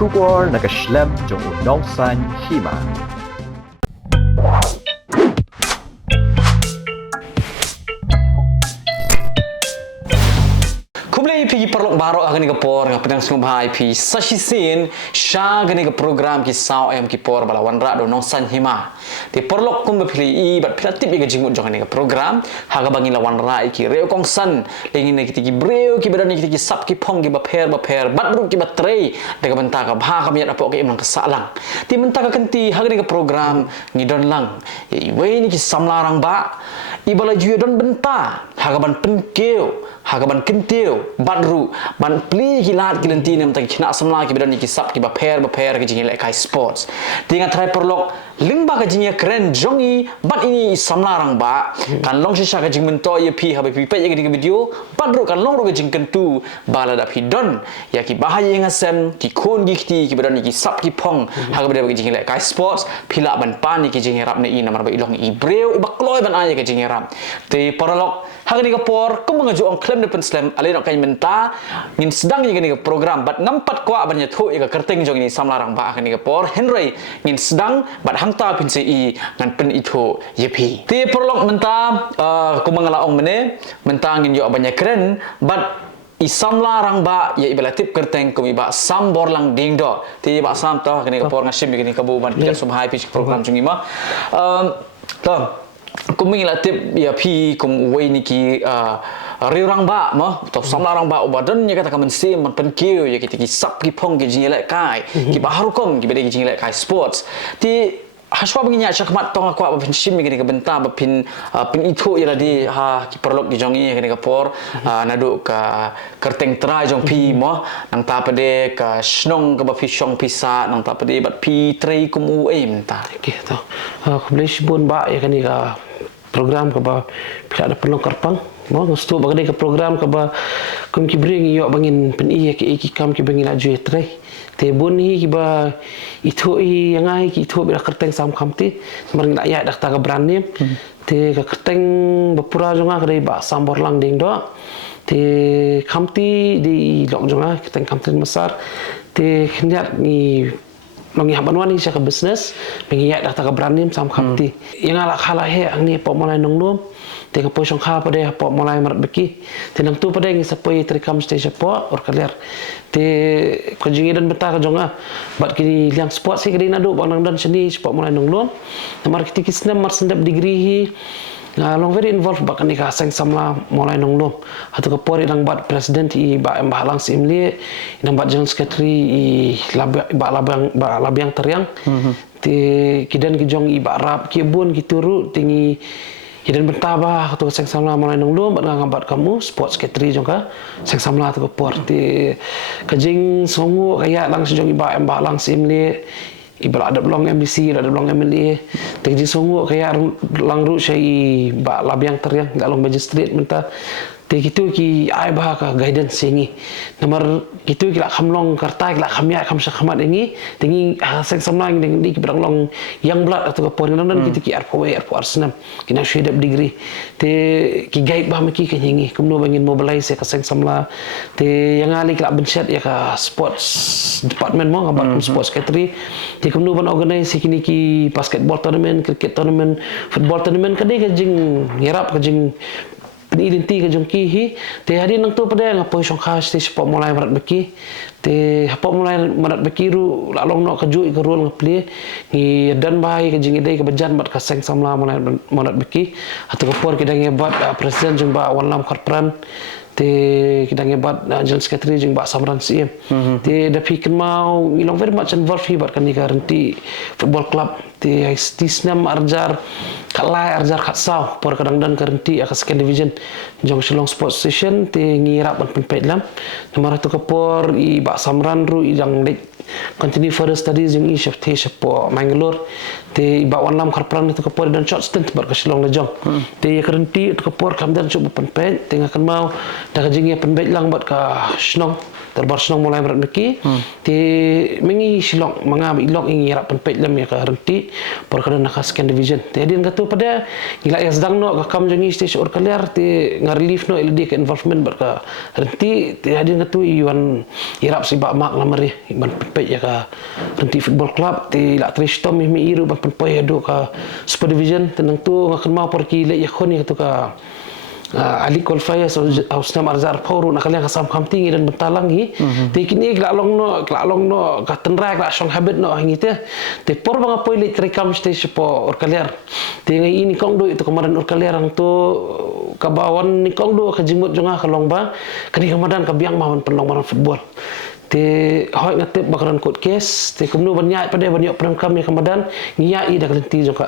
Kubor nakaslem jong unongsan hima. Kublai pi perlok barok agani ke por ngapedang sumbai pi sasisin sha gani ke program ki sao em ki por bala wanra do nongsan hima ti perlok kum bepili i bat pilatip ga jingmut jong gani ke program haga bangi la wanra ki reo kongsan lengin ne ki breu ki badan ki sap ki pong ki baper bat bru ki batrei daga benta ka bha ka miat apok ki emang kesalang ti menta ka kenti haga ni ke program ni don lang i we ni ki samlarang ba i bala juye don benta haga ban penkeu haga ban kentiu badru ban pli kilat kilenti nem tak kina samla ki bedan ki sap ki baper ki jingi lek kai sports tinga try perlok lingba ka jingi keren jongi bat ini samlarang ba kan long shisha ka jing mento ye pi ha pi pe ye ki video badru kan long ro ka jing kentu bala da pi don ya ki bahaya ngasem ki kon gi ki bedan ki sap ki pong haga bedan ki jingi lek kai sports pila ban pan ki jingi rap ne i namar ba ilong i breu i bakloi ban aye ka jingi rap te perlok haga ni ka por kum mengaju ong klem depan slam ale nak kai menta ngin sedang ni ke program bat ngampat kwa ban thu ka kerteng jong ni samlarang ba ni ke por henry ngin sedang bat hangta pin se i ngan pen itu yepi ti perlok menta ku mangala ong mene menta ngin yo banyak keren bat isam larang ba ya ibalatip kerteng kum iba sam borlang dingdo ti ba sam to kini ke por ngasim kini ke bu ban pia subhai pi program jong ima to kum mengilatip ya pi kum wei ni ki riurang ba mo to samlarang ba obadan nya kata kamen sim man penkeu ya kita ki sap ki pong ki jingelek kai ki baharukom ki bede ki jingelek kai sports ti haswa benginya chakmat tong aku apa sim ni ke benta ba pin itu ya di ha ki perlok di jongi ke por nadu ka kerteng trai jong pi mo nang ta pede ka snong ka ba fishong pisa nang ta pede bat pi trei kum u menta gitu aku boleh sibun ba ya kan ka program ka ba pila ada perlu karpang mo gusto bagay ka program ka ba kum ki bring yo bangin pen iya ki kam ki bangin aju tre te bun hi ki ba itu i yang ai ki itu bila kerteng sam kamti semang nak ya dak ta ka brand name te ka kerteng bapura jonga ka dei ba sambor lang ding do te kamti di lok jonga kerteng kamti besar te khenjat ni nongi habanwan ni ka business pengi ya dak ta ka brand name sam kamti yang ala khala he ang ni po mulai nonglom tengah posong kha pada apa mulai marat beki tenang tu pada ngi sapoi trikam stage apa or kaliar te kojingi dan beta ka jonga bat kini liang sport si kini nadu bang dan seni sport mulai nonglom namar kiti kisna mar sendap degree hi long very involved bak ni ka seng samla mulai nonglom atau ke pori lang bat president i ba embalang simli nang bat general secretary i labiang teriang te kidan ki jong i ba rap ki bun ki turu tingi dan bertabah atau seng samla mulai nonglom bat ngambat kamu sports secretary jongka seng samla tu por ti kajing songu kaya lang sejong iba embak lang simli iba ada belong MBC ada belong MLA ti songu kaya lang ru syai ba labiang teriang galong magistrate menta te gitu ki ai bah ka guidance singi nomor gitu ki la khamlong karta ki la khamya kham sakhamat ingi tingi seng samlang ding di ki long yang blood atau ka pon non gitu ki arpo arsenal kina shade up degree te ki guide bah maki ka hingi kumno bangin mobilize ka seng samla te yang ali ki la bencet ya ka sports department mo ngabat sports secretary te kumno ban organize kini ki basketball tournament cricket tournament football tournament kadai ka jing ngerap ka jing penidenti ke jongki hi te hari nang tu pada ngapo song khas te sport mulai marat beki te apa mulai marat beki ru lalong no kaju ke rul ngapli ni dan bai ke jingi dei ke bejan mat kaseng samla mulai marat beki atau ke por kidang hebat presiden jumba wanlam korporan te kidang hebat general secretary jumba samran CM te da pikir mau ilong very much involved hi bat kan ni garanti football club te istisnam arjar kalai arjar khatsau por kadang dan garanti akas second division jong Shillong sports station te ngirap ban penpet lam nomor tu kapor i ba samran ru i jang dek continue further studies yung i shift te shapo Mangalore te i ba wanlam karpran tu kapor dan short stint bar ka Shillong lejong te garanti tu kapor kam dan cuba penpet te ngakan mau dah kajing ya penpet lang bat ka Shillong terbar senang mulai berat neki ti mengi silok manga ilok ingi rap penpet lam ya ka renti perkara nak second division ti adin katu pada gila ya sedang no ka kam jengi stage or kaliar ti ngarelief no LD ke involvement berka renti ti adin katu iwan irap si bak mak lamari ban penpet ya ka renti football club ti la tristom mi iru ban penpet ado ka super division tenang tu ngakan mau pergi le ya khoni katu ka Ali qualifier so Ausnam Arzar Pauru nak kalian kasam kam tinggi dan bentalangi te kini klak long no ka tenra klak song habit no hangi te por bang apoi le trikam stage po or kaliar te ngai ini kong do itu kemarin or kaliar ang tu kabawan ni kong do ka jimut jonga ka longba kani kamadan ka biang mawan penlong maran football te hoi ngatip bakaran court case te kumnu banyak pada banyak perangkam yang kamadan ngiyai dah kerenti jong ka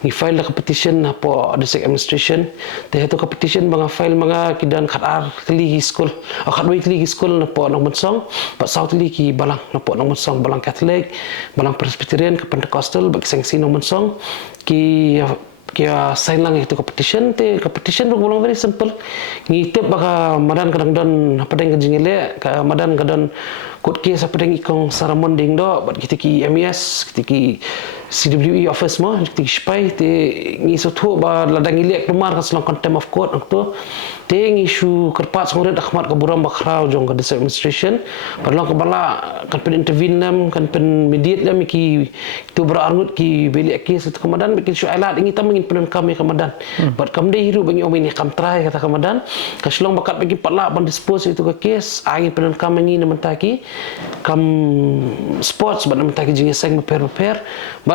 ngi file dah petition po district administration te itu petition banga file mga kidan khatar kli school khatway kli school na po nang mensong pa south li ki balang na po nang mensong balang catholic balang presbyterian ke pentecostal bagi sengsi nang mensong ki kia sign lang itu competition competition tu bolong very simple ngitip baka madan kadang-kadang apa deng kejingile ka madan kadang court case apa deng ikong saramon ding do bat kita ki MES kita ki CWE office mo kita ki spy te ngi sotu ba ladang ile kemar ka selong contempt of court tu te ngi issue kerpat songret akhmat ka buram bakrau jong ka district administration padlong ka bala kan pen intervene nam kan pen mediate lam ki tu berangut ki beli case tu kamadan bikin issue alat ngi tam ngin penen kami kamadan bat kam de hiru bangi omini kam try kata kamadan ka selong bakat bagi patla ban dispose itu ka case angin penen kam ngi namentaki kam sports ban namentaki jingi seng beper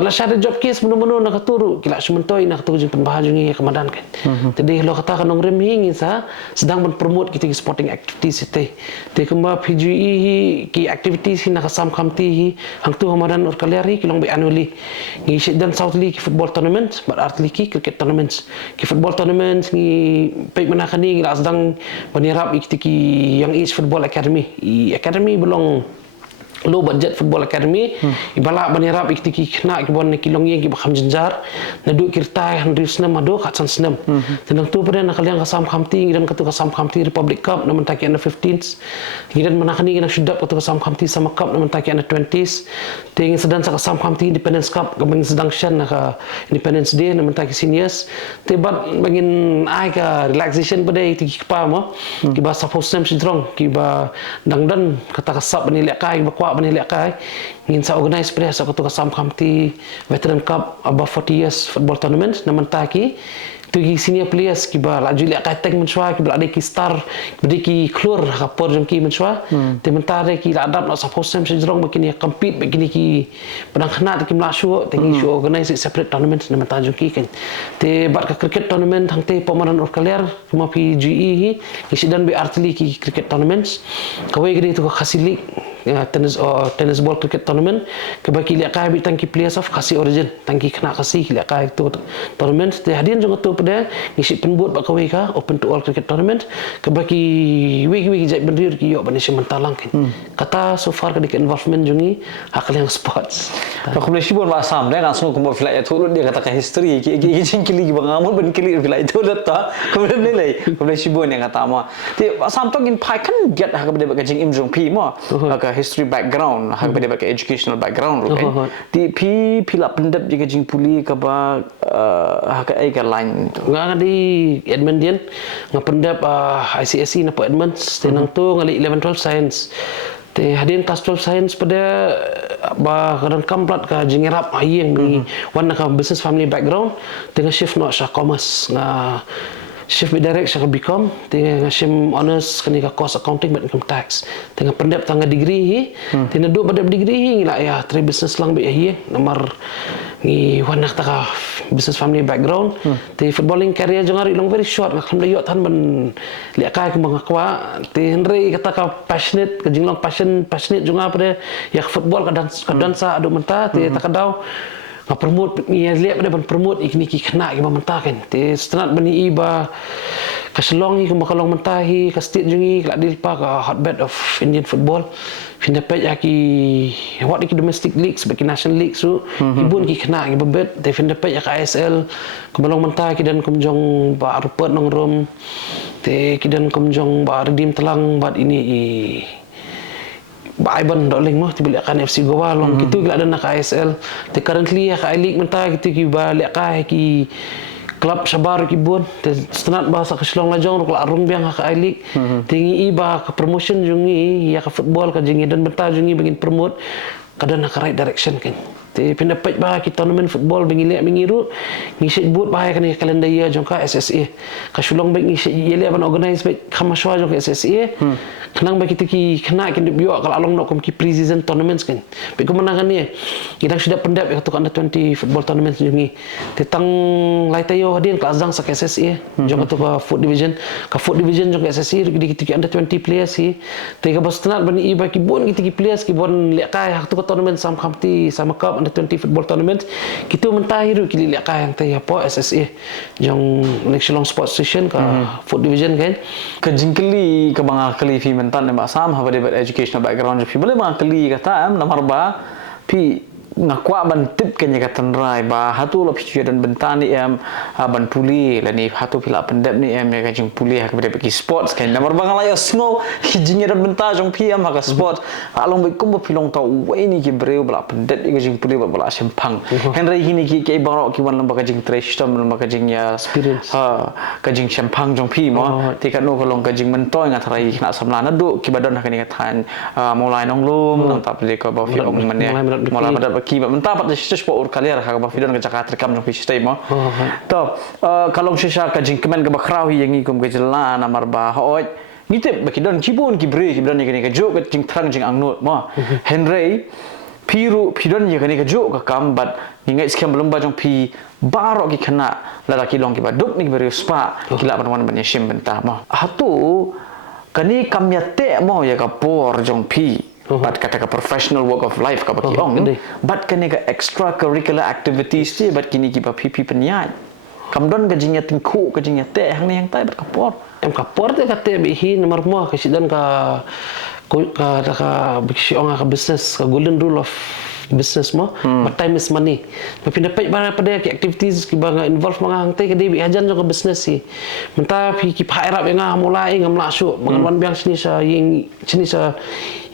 la syada job case menu-menu nak turu kila sementoi nak turu jeng penbahas jungi kamadan kan jadi lo kata kan ngrem hingi sa sedang promote kita sporting activities te kemba PGE ki activities nak sam kamti hang tu kamadan or kaliari kilong be annually ngi dan south league football tournament but art league cricket tournaments ki football tournaments ngi pek menakani kila sedang penirap ki yang is football academy academy belong low budget football academy ibala banirap ikti kena kibon kilong yang ki bakam jenjar na du kirtai handris na mado katsan snam tenang tu pada nak kalian kasam khamti dan katu kasam khamti republic cup na mentaki under 15s gidan manakani kena syudap katu kasam khamti sama cup na mentaki under 20s ting sedang sa kasam khamti independence cup kabang sedang shan ka independence day na mentaki seniors tebat bangin ai ka relaxation pada ikti pa mo kiba suppose sem sidrong kiba dangdan kata kasap ni lekai bakwa banilek kai ngin sa organize pada sa kutu kasam khamti veteran cup above 40 years football tournament na mentaki tu gi senior players ki ba laju lek kai teng menchwa ki bla de ki star bedi ki klur ka por jom ki menchwa te mentare ki la adap na suppose sem sejrong begini compete begini ki padang khana ki mla show te gi show organize separate tournament na mentaju ki kan te bat ka cricket tournament hang te pemaran or kaliar kuma PGE hi sidan be artli ki cricket tournaments kawai gede tu khasili tennis ball cricket tournament kebaki liak kai bitang ki players of kasi origin tangki kena kasi liak kai tu tournament te hadian jong tu pada ngisi penbuat bak kawai ka open to all cricket tournament kebaki wiki jai bendir ki yo banisya mentalang kan kata so far ka dik involvement jongi hakal yang sports aku boleh sibuk masam dan langsung ke filai itu dia katakan history ki kili bangamun ben kili filai itu leta kemudian nilai boleh sibuk yang kata ma ti sam tu ngin pai kan get ha ka bade jing im jong pi mo ka history background hak bade bak educational background kan ti pila pendap juga jing puli ka ba hak ai ka line tu nga di Edmondian nga pendap ICSE na po Edmonds tenang tu ngali 11 12 science te hadin tas 12 science pada ba kadang kamplat ka jingirap ayeng ni wan ka business family background tengah shift no sa commerce nga shift direct sa become tengah shim honors kani ka cost accounting but income tax tengah pendap tangga degree hi tengah dua pada degree hi la ya three business lang be hi nomor ni wanak ta ka business family background te footballing career jangari long very short nak kham layot tan ban le kai ka mga kwa te henry kata ka passionate ka jinglong passionate junga pada ya football ka dansa adu menta te takadaw nga promote ni lihat pada promote ikni ki kena ki mentah kan te strat bani iba kaselong ni makalong mentahi ka state jungi ka dilpa ka hotbed of Indian football pindah pet ya ki what ki domestic leagues bagi national league so ibun ki kena ki bebet te pindah pet ya ka ISL kebalong mentah ki dan kumjong ba rupert nong rom te ki dan kumjong ba redim telang bat ini Baiban doling mo tibalik kan FC Goa long gitu gila dan ka ISL te currently ka I-League menta gitu ki balik ka ki klub sabar ki bon te senat bahasa ke Selong Lajong ruk arung biang ka I-League tinggi iba ke promotion jungi ya ka football ka jingi dan menta jungi bangin promote kada nak right direction kan te pendapat bah ki tournament football bangilek mengiru ngisi buat bah kan kalender ya jong ka SSA ka Selong bang ngisi yele ban organize baik khamaswa jong ka SSA kenang bagi ki kena kin biok kalau along nak ki pre-season tournaments kan be kemenangan ni kita sudah pendap ya untuk under 20 football tournament jungi tentang lai tayo hadin ka azang sa SSA jong tu ka foot division jong ka SSA kita ki under 20 players si te ka bas tenat bani iba ki bon kita ki players ki bon lek kai tu ka tournament sam khamti sama cup under 20 football tournament kita mentahiru ki lek kai yang tayo po SSA jong next long sports session ka foot division kan ke jingkeli ke bang kali fi mentan ne masam ha bade educational background fi boleh bang kali kata nomor ba pi ngakwa ban tip kenya katan rai ba hatu lo picu dan bentani ban puli la ni hatu pila pendap ni ya kajing puli ha bade bagi sports kan nomor bang la snow kijingnya dan benta jong pi ha ka sport along be kumbo pilong tau we ni ki breu bala pendap i kajing puli bala sempang henry hini ki bang ki wan lamba kajing trash tam lamba kajing ya experience kajing sempang jong pi mo ti kan no kolong kajing mentoi ngathrai kena samlana du ki badon ha kani kathan mulai nong lum nang tap le ko ba fi ong mane mulai badat ki ba mentah pat shisha po ur kaliar ha ba fidon ka jakat rekam jong fi stay mo to kalong shisha kajing kemen ka bakrau hi yangi kum ka jela namar ba hoi ngitip bakidon kibon ki bre ki bidon ni ka jok ka jing thrang jing angnut mo henry piru pidon ye kani ka jok ka kambat ngai skam belum ba jong pi baro ki khana la ki long ki ba duk ni beri spa kila ban ban shim bentah mo hatu kani kamyate mo ya ka por jong pi but kata ka professional work of life ka baki ong but kani ka extracurricular activities ti but kini ki ba pp penyai kamdon ka jingya tingku ka jingya te hang ni hang tai bat kapor kapor te ka te bi hi nomor mo ka sidan ka biksi ong ka business ka golden rule of business mo but time is money pindapat bara pada ki activities ki bang involve mga hang te ka debi ajan jo ka business si menta ki phairap nga mulai ngam la su mangan wan biang sini sa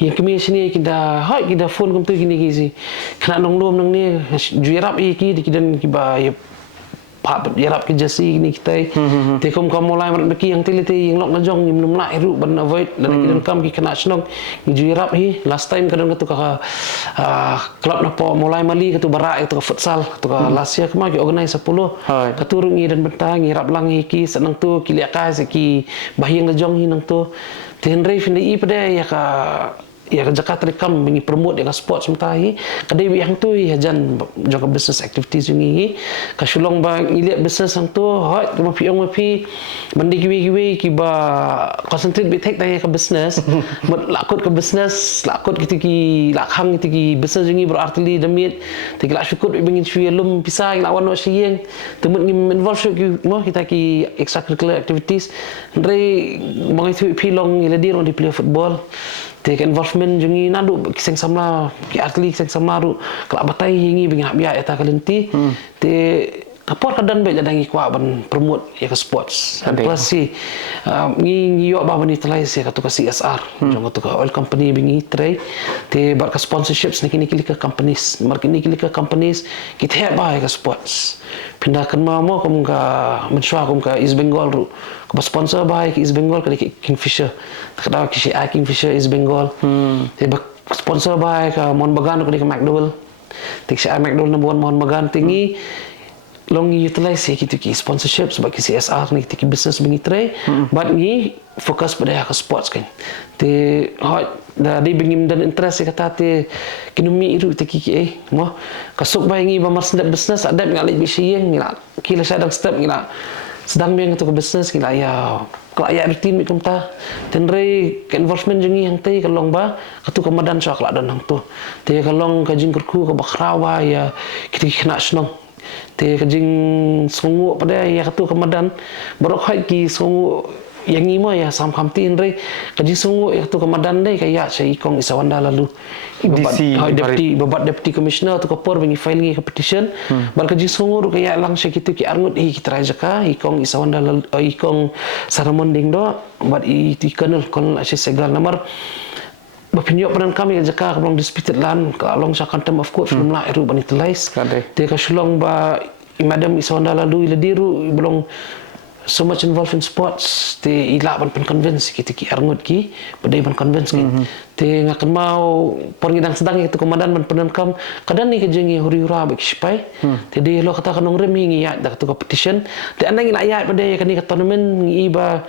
yang kami sini kita kita phone kum tu kini ki kena nong lom nang ni juirap ki dan ki ba pak yarap ke jasi ni kita te kom mulai mat yang tele te yang lok na jong nim num la ru ban avoid dan kidan kam ki kena snong ni juirap hi last time kadang katu ka club na po mulai mali katu bara itu ka futsal tu ka last year kema ki organize 10 katurung i dan bentang ngirap lang ki senang tu ki liaka ki bahyang na jong hi nang tu ten rei fin i pada ya jakat rekam mengi promote dengan sport semtai kadai yang tu ya jan jaga business activities ini ka Selong bang iliat business ang tu hot kema piong pi mandi giwe ki ba concentrate bit tek daya ka business mut lakut ke business lakut ki lakhang ki business ini berarti damit tik lak syukur bingin chui lum pisang lawan no sieng temut ngim involve ki mo kita ki extracurricular activities ndre mangai tu pi long iladir on di play football take involvement jungi nadu kiseng samla ki atli kiseng samla ru kelak batai hingi bingin habia eta kalenti te kapor kadan be jadangi kwa ban promote ya ke sports plus si ngi yo ba bani telai se katu ka CSR jong katu ka oil company bingi tray te bar ka sponsorships ni kini ka companies market ni kini ka companies kita ba ya ke sports pindahkan mau kum ka mensua kum ka East Bengal ru ka sponsor ba ke East Bengal ka Kingfisher kada ki Kingfisher East Bengal te sponsor ba ka Mon Bagan ka McDowell te si McDowell na Mon Bagan tingi long utilize kita ki sponsorship sebab ki CSR ni kita ki business bengi try but ni fokus pada ke sports kan te hot da di bingim dan interest kata te kinumi itu te ki mo kasuk ba ngi ba mas business ada ngali bi sieng ni la kila sadang step ni la sedang bing tu ke business ni la ya kalau ya rutin mi kumta tenre ke involvement jengi yang te kalong ba katu kamadan sa kala dan hang tu te kalong ka jingkurku ka bakrawa ya kita kena senong te kajing sungu pada ya katu kamadan borok hai ki sungu yang imo ya sam khamtin re kajing sungu ya katu kamadan dai kaya sei kong isawanda lalu deputy commissioner tu kapor bengi file ngi petition bar kajing sungu ru kaya lang sei kitu ki arngut kita rajaka ikong isawanda lalu ikong saramon ding do bat i ti kanal kon sei segal namar Bapinyo panan kami jaka belum disputed lan kalong sa kantem of court film la eru bani telais Kade. te ka shulong ba imadam isonda lalu ila diru belum so much involved in sports te ila ban convince kita ki arngut ki badai ban convince ki te ngakan mau porngidang sedang itu komandan ban panan kam kadan ni kejengi huri-hura ba kispai te de lo kata kanong remi ngi ya da tu competition te andang ila ya badai kan ni ka tournament ngi ba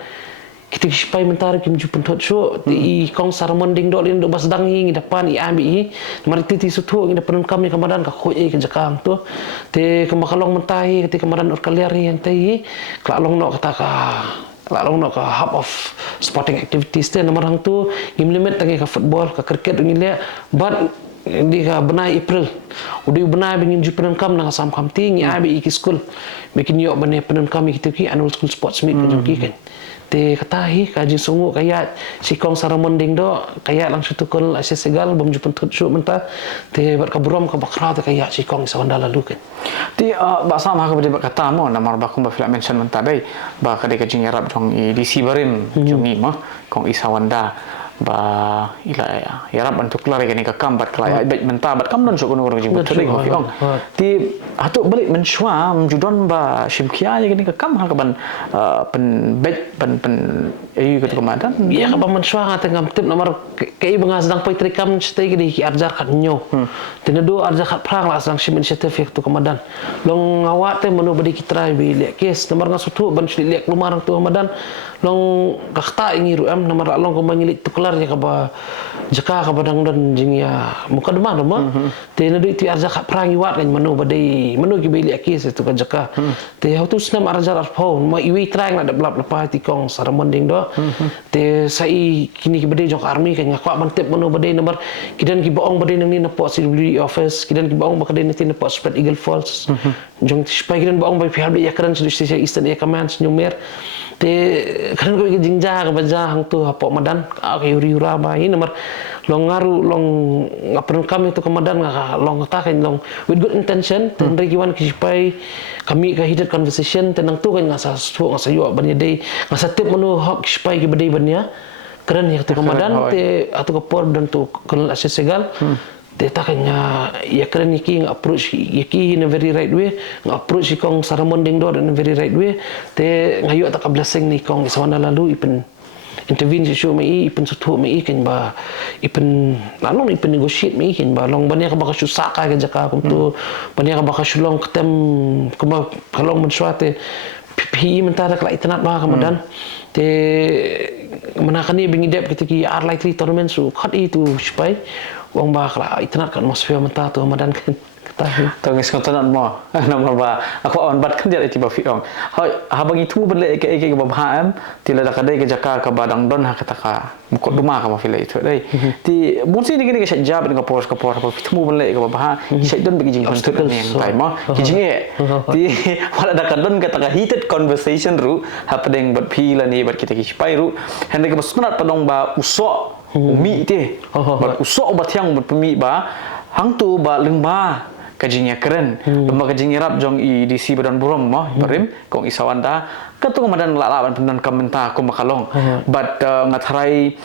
kita kispai mentar kim ju pentot shu i kong saramon ding dol in do bas dang hi depan i ambi hi mari titi sutu ngi depan kami kamadan ka khoi ke jakang tu te kemakalong mentai ketika kamadan ur kaliar yang tai klalong no kata ka klalong no ka hub of sporting activities te nomor hang tu ngim limit tangi ka football ka cricket ngi le but di ka benai April udi benai bingin ju penan kam na sam kam ti ngi ambi i school bikin yo bane penan kami kita ki annual school sports meet ka joki kan te katahi kaji sungu kaya sikong saramon ding do kaya lang sutukul asis segal bom jupun tutsu menta te bar kabrom ka bakra te kaya sikong sawanda lalu kan Ti ba sama ka bade kata mo na mar ba kum ba fila mention menta bay ba ka de ka jing yarap jong i DC barim jong i mo kong isawanda ba ila yarap antuk klare ka ni ka kam bat klaya bet menta bat kam non so kono jing bet tadi ko fiong ti atu balik menshwa mjudon ba shimkia ya ni ka kam ha ka ban pen bet pen ayu ka komandan ya ka paman shwa ka tengam tip nomor kay banga sedang pay trikam stay gidi ki arjar kat nyo tinado arjar kat prang la sedang shim initiative tu komandan long ngawat te menu badi kitrai bi lek kes nomor ngasutu ban shli lek lumarang tu komandan long kakta ingi ruam nomor long ko mangilik tu kelar ya ka ba jaka ka badang dan jing ya muka demah demah te nado itu arjar kat prang iwat kan menu badi menu ki bi lek kes tu ka jaka te hau tu senam arjar arpau ma iwi trang la deblap lepas ti kong saramonding do te sai kini ki bade jok army kan ngakwa mantep menu bade nomor kidan ki baong bade nang ni napot CWD office kidan ki baong bakade nati napot spread Eagle Falls jong spai kidan baong bai pihal ya karan sudut Eastern Air Command nyumer te karan ko jingja ka baja hang tu hapok madan ka yuri-yura ba ini nomor long ngaru long ngapen kami tu komandan long takan long with good intention ten regiwan ki spai kami ka hidden conversation tenang tu kan ngasa su ngasa yu ban dei ngasa tip menu hok spai ki badai banya keren ya tu komandan te atu kapor dan tu kenal asis segal te takanya ya keren iki approach iki in a very right way approach kong saramonding do in a very right way te ngayu tak blessing ni kong iswana lalu ipen intervene si mai ipen sutu mai kan ba ipen lalu ipen negotiate mai kan ba long banya ka baka susah ka jaka kum tu banya ka baka sulong ketem kuma kalong mensuate PPE mentara kelak itanat ba kamadan te menakani bingidep ketika are likely tournament su khat itu supaya wong ba kelak itanat kan atmosphere mentah tu kamadan kan tahu tangis kontonan mo nomor ba aku on bat kan dia tiba fiong hoi habang itu bele ke ba baham tila da kadai ke jaka ka badang don ha kata ka ko duma ka mafila itu dai ti bunsi ni ke jab dengan pos ka por itu bele ke ba bah sai don bagi jing kontut ni tai mo kijinge ti wala da kadon kata ka heated conversation ru happening but pila ni bat kita ki ru hande ke basnat padong ba usok umi te bat usok bat yang bat pemi ba hang tu ba lengba kajinya keren lembaga kajinya rap jong i DC badan burom mo parim kong isawanda katung madan lalaban pendan kamenta ko makalong but ngatharai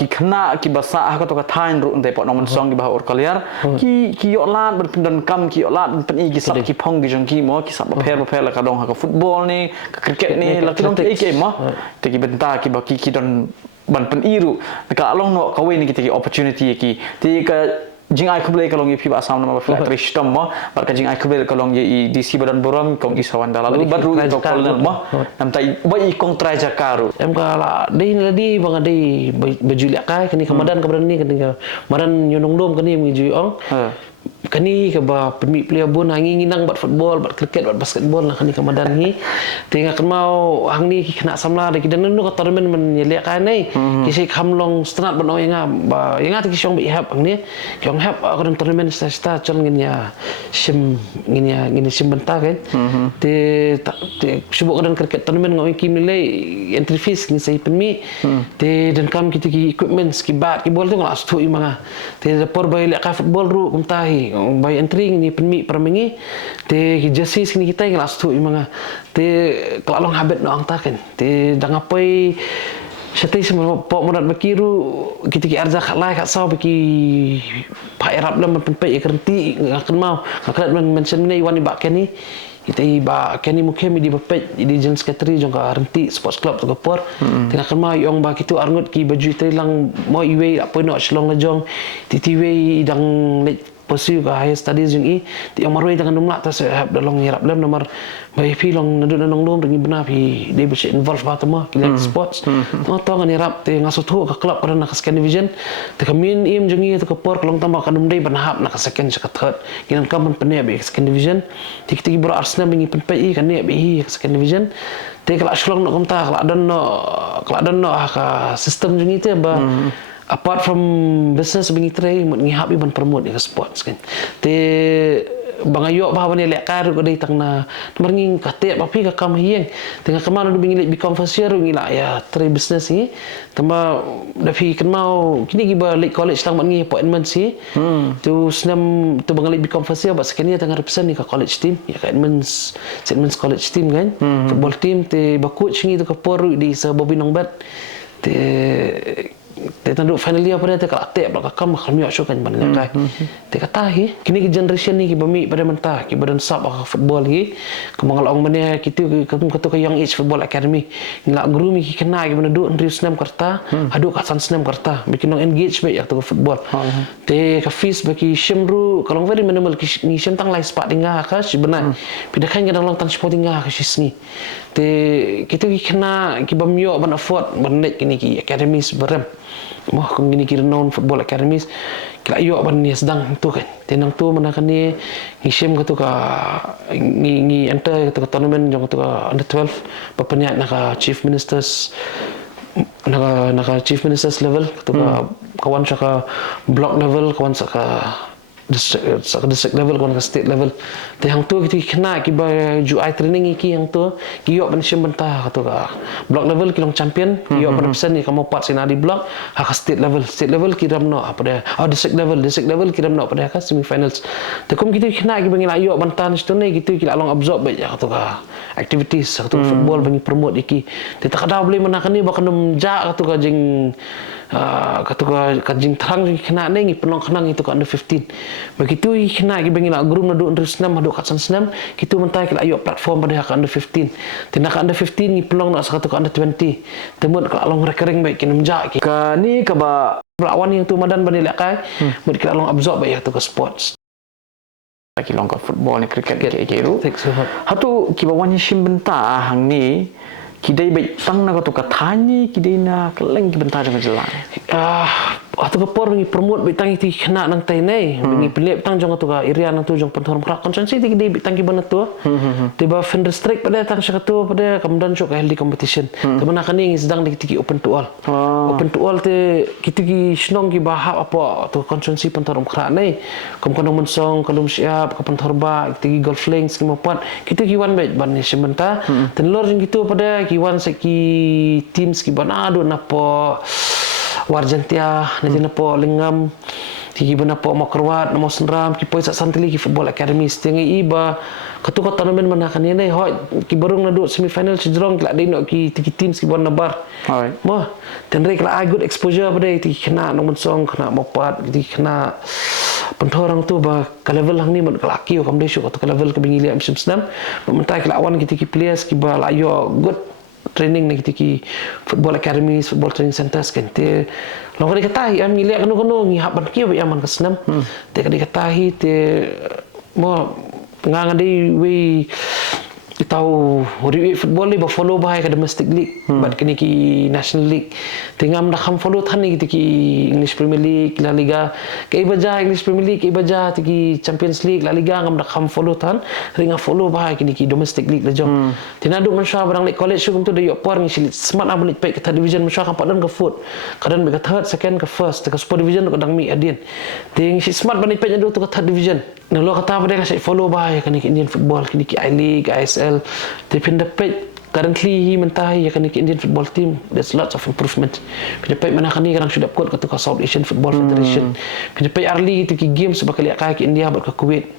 ki khna ki basa ka to ka thain ru ndai po nomon song ki bah or kaliar ki yo lat pendan kam ki yo lat pen i ki sap ki phong ki jong ki mo ki sap pher la ka dong ha ka football ni ka cricket ni la ki dong ki mo te ki benta ki ba ki don ban pen iru ka along no ka we ni ki opportunity ki ti ka jing ai kublai kalong ipi ba sam nama flat ristom mo barka jing ai kublai kalong ye DC badan boram kong isawan dalal baru itu kolon mo nam tai bai kong try jakaru em kala dei ladi bang dei bajuli kai kani kamadan kabadan ni kani maran nyonong dom kani miji ong kani ka ba pemi player bon hangi nginang bat football bat cricket bat basketball lah kani kamadan ni tengah kan mau hang ni kena samla de kidan nu ka tournament men yelek kai nei kisi khamlong strat ban oyang ba yang ati kisong bi hap hang ni kyong hap akon tournament sta chon ngin ya sim ngin ya ngin sim benta kan te subo kan cricket tournament ngoi kim nilai entry fees ngin sai pemi te dan kam kita ki equipment ki bat ki bol tu ngala stu imanga te por ba yelek ka football ru kumtahi by entering ni penmi permengi te jersey sini kita yang last tu imanga te kelalong habit no angta kan te dangapai Syaitai semua pok murat bakiru kita ki arza kat lai kat sau baki pak erap lam penpai kerenti akan mau akan mention ni wan ibak ni kita ibak ni mungkin di bapet di general secretary jong ka renti sports club tu kapor tengah kan mau yong ba kitu arngut ki baju tai lang mo iwe apa nak selong lajong titiwe dang pursue ka higher studies yung ti ang maroi tangan numla ta sa dalong hirap lam nomor bai pi long nadu nanong lom ringi bena pi they be involved ba tama kila sports to ngan hirap te ngasut ho ka club kana ka second division te kamin im jung to ka por kalong tamba kanum dei banhap na ka second sa ka third kinan kam pen be second division tik bro arsenal bingi pen pi kan ne be hi second division te kala shlong no kamta kala don no ka system jung te ba apart from business bingi tray mut ngi happy ban promote ni sports kan te bangayo ba ni lek kar ko dei tang na marnging kate pa pi ka kam hieng tengah kemana bingi lek become fashion ngi la ya tray business ni tamba da fi kan mau kini gi ba lek college tang ngi appointment si tu senam tu bangal lek become fashion ba sekali tengah represent ni ka college team ya ka men's college team kan football team te ba coach ngi tu ka por di sa Bobby Nongbat te tandu finally apa dia kala te ba kam kami asyo kan ban kai te kata hi kini generation ni ki bami pada mentah ki badan sab football hi kemangal ong mane kitu katum katu ka young age football academy ngila guru mi ki kena ki bandu ndri snam karta adu ka san snam karta bikin ong engage be yak tu football te ka fees bagi shimru kalong very minimal ki ni shim tang lai spa dinga ka si benar pidakan ga dalam transport dinga ka sisni te kitu ki kena ki bamyo ban afford ban net kini ki academies berem moh kung gini kira non football academies kila iyo ban ni sedang tu kan tenang tu menakan ni ngisim ka tu ka ngi enter ka tournament jong tu ka under 12 papaniat naka chief ministers chief ministers level tu ka kawan sa ka block level kawan sa ka district level kawan ka state level te hang tu kita kena ki ba ju ai training iki hang tu ki yo ban sim bentah ka tu ka block level kilong champion ki yo ban persen ni kamu part sina di block ha ka state level kiram no apa dia district level kiram no pada ka semi finals te kum kita kena ki bangila yo ban tan stu ni gitu ki long absorb ba ka tu ka activities ka tu football bangi promote iki te tak ada boleh menakan ni ba kanum ja ka tu ka jing kajing terang kena ni penong kenang itu ka under 15 begitu kena ki bangila guru na do under 6 adu kat senam kitu mentai kila ayo platform pada ka under 15 tindak under 15 ni pelong nak satu ka under 20 temut ka long recurring baik kinum ja ki ka ni ka ba lawan yang tu madan bani lakai mud kila long absorb baik tu ka sports ki long ka football ni cricket ke ru thanks so much hatu ki bawan shim benta hang ni kidai baik tang na ka tu ka thani kidai na keleng ki benta dengan jelang atau kapor ngi promote bitang iti kena nang tai nei ngi pelip tang jong tu ka area nang tu jong penthor krak konsensi ti di bitang ki bana tu tiba fender strike pada tang syakatu pada kemudian syok healthy competition teman akan ni sedang di tiki open to all te kita ki snong ki bahap apa tu konsensi penthor krak nei kom konong mensong kalum siap ke penthor ba tiki golf links ki mopat kita ki wan baik ban ni sementa ten lor jong gitu pada ki wan seki teams ki bana adu napa Warjantia nanti napo lengam tigi bena po makrwat namo senram ki poi sak santili ki football academy stengi iba ketua tournament manakan ni hoi ki barung na do semi final sejrong kila dei no ki tigi teams ki bon nabar moh tenre kila good exposure pada tigi kena nomor song kena mopat tigi kena pentorang tu ba ka level hang ni kala ki kam dei syuk ka level ke bingili am senam mentai kila awan ki tigi players ki ba layo good training ni ki football academies football training centers kan te long kali katahi am ngiliak kanu ngi haban ki ba yaman kesenam te kali katahi te mo ngang dei we tahu riwi football ni ba follow bahai ka domestic league bat kini ki national league tingam dah kam follow than ni ki English Premier League La Liga ke ibaja English Premier League ibaja ki Champions League La Liga ngam dah kam follow than ringa follow bahai kini ki domestic league la jong tinadu mansha barang like college sugum tu de yo por ngi silit smart ablik pe ka division mansha kam padan ka foot kadan be ka third second ka first ka sport division ka dang mi adin ting si smart bani pe nyadu tu ka third division na lo kata pada ka follow bahai kini ki Indian football kini ki I League ISL tapi pendapat currently mentahi ya kan Indian football team there's lots of improvement pendapat mana kan ni kadang sudah kuat ke South Asian Football Federation pendapat early itu ki games bakal ya ke India buat ke Kuwait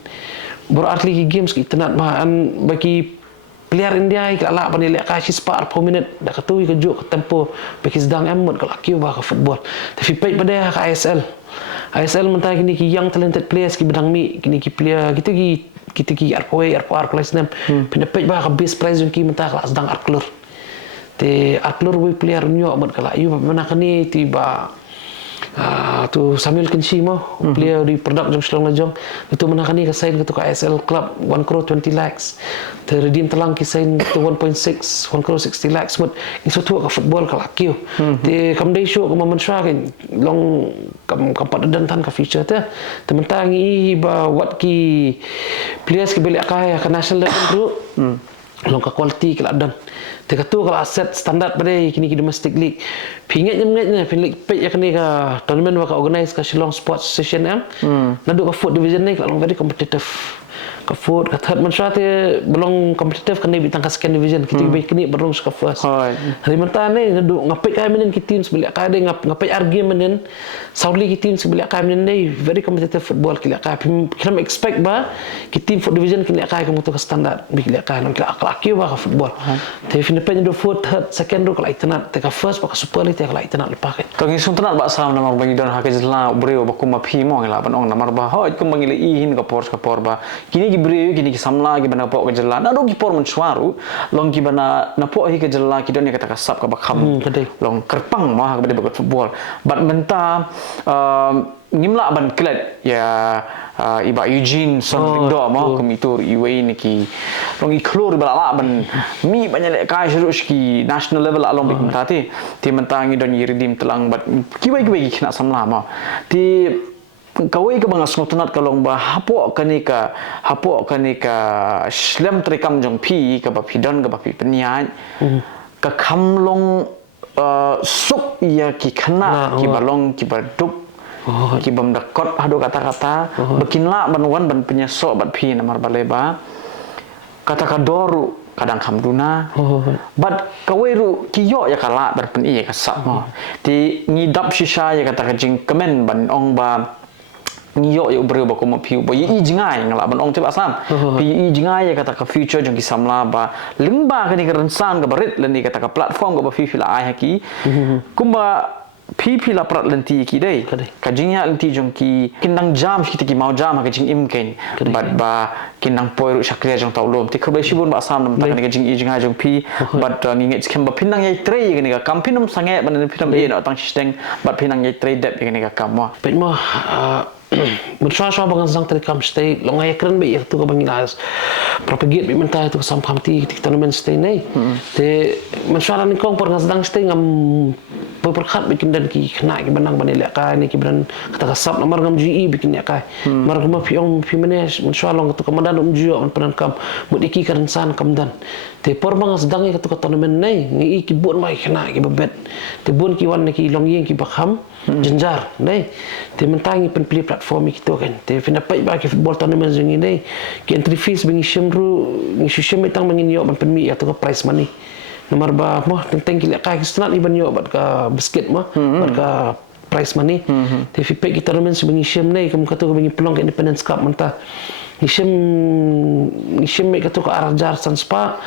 baru early ki games ki tenat bahan bagi player India ke la pani lek ka spa per minute dak katui ke juk tempo bagi sedang emot ke laki ba ke football tapi pay pada ke ISL mentah kini ki young talented players ki bedang mi kini ki player kita ki RPR kelas 6 pindah pay ba ke base prize ki mentah kelas sedang arklur te arklur we player nyo amat kala yu mana kini tiba tu Samuel Kenshi mo player di produk jong Sri Lanka itu mana kani ka sign ke ISL club 1 crore 20 lakhs te redeem telang ki sign to 1.6 1 crore 60 lakhs but iso tu ka football ka lakio te kam dai show ka mansha kan long kam dan tan ka future te tementang i ba wat ki players ki beli ka national level bro long ka quality ka dan te katu kalau aset standar pada kini ki domestic league pingatnya pinlik pe ya kini ka tournament wa ka organize ka Shillong Sports Session yang nadu ka fourth division ni kalau very competitive ka fourth ka third mansha te belum competitive kini bitang ka second division kita kini berung ka first hari mentah ni nadu ngapai ka menen ki team sebelah ka de ngapai argument menen Saudi ki team sebelah ka menen ni very competitive football kila ka kita expect ba ki team fourth division kini ka mutu ka standard kila ka nang kila akhlaki ba ka football te findepen do fourth third second do kala itanat te ka first ba ka super league te kala itanat lepas Kang isun tanat ba sam namar bangi don hake jela breu ba kuma phi mo ngila ban ong namar ba hoj kum bangi le ihin ka por ba kini ki breu kini ki samla ki bana po ka jela na do ki por mun swaru long ki bana na po hi ka jela ki don ni kata ka sap ka ba kham long kerpang mo ha ka ba football bat menta ngimla ban klet ya iba Eugene son do mo komitur iwe ni ki long iklor bala ban mi banyak kai serush ki national level along bik mentati ti mentangi don redeem telang bat kiwai kena samla mo ti kawai ka bang asngot tunat kalong ba hapo kanika slam trikam jong pi ka ba pidon ka ba pi peniai ka khamlong suk ya ki khana ki balong ki baduk ki bam dakot hado kata-kata bekinla ban ban penyesok bat pi namar baleba kata kadoru kadang hamduna bat kaweru kiyo ya kala berpen iya kasap mo ti ngidap shisha ya kata kajing kemen ban ong ba ngiyo ya ubreu ba kuma piu ba yi jingai ngala ban ong tiba sam pi yi jingai ya kata ka future jong ki samla ba limba kani ka rensan ka barit leni kata ka platform ka ba fi la ai haki kumba pipi la prat lenti ki dei kajingnya lenti jong ki kindang jam kita ki mau jam ka jing im ken bat ba kindang poiru shakria jong taulom ti khabai shibun ba sam nam ta ka jing i jinga jong pi bat nginget kem ba pinang yai trei ni ka kampinum sange ban pinam e no tang sisteng bat pinang yai trei dep ni ka kamwa pet mo bersama bangang sang terikam stay longai keren be itu ka bangilas propagate be mentah itu sam khamti ti tournament stay nei te mansara ni kong pernah sedang stay ngam berkat bikin dan ki kena ki benang bani lek ka ni ki beran kata kasap nomor ngam GE bikin ya ka mar kuma piong pi menes mansara long tu komandan jio penan kam budiki kan san kam dan te por bang sedang ki tu tournament nei ngi ki bon mai kena ki bebet te bon ki wan ki long yeng ki bakham jenjar nei te mentangi pen pilih platform kita kan te dapat bagi football tournament jeng ini ki entry fees bengi shemru ngi shem itang mengin yo pen mi atau prize money nomor ba mo tentang ki ka kisnat iban yo bat ka basket mo bat ka prize money te fi pay kita tournament bengi shem nei kam kata bengi pelong ke Independence Cup mentah ngi shem me kata ka arjar san spa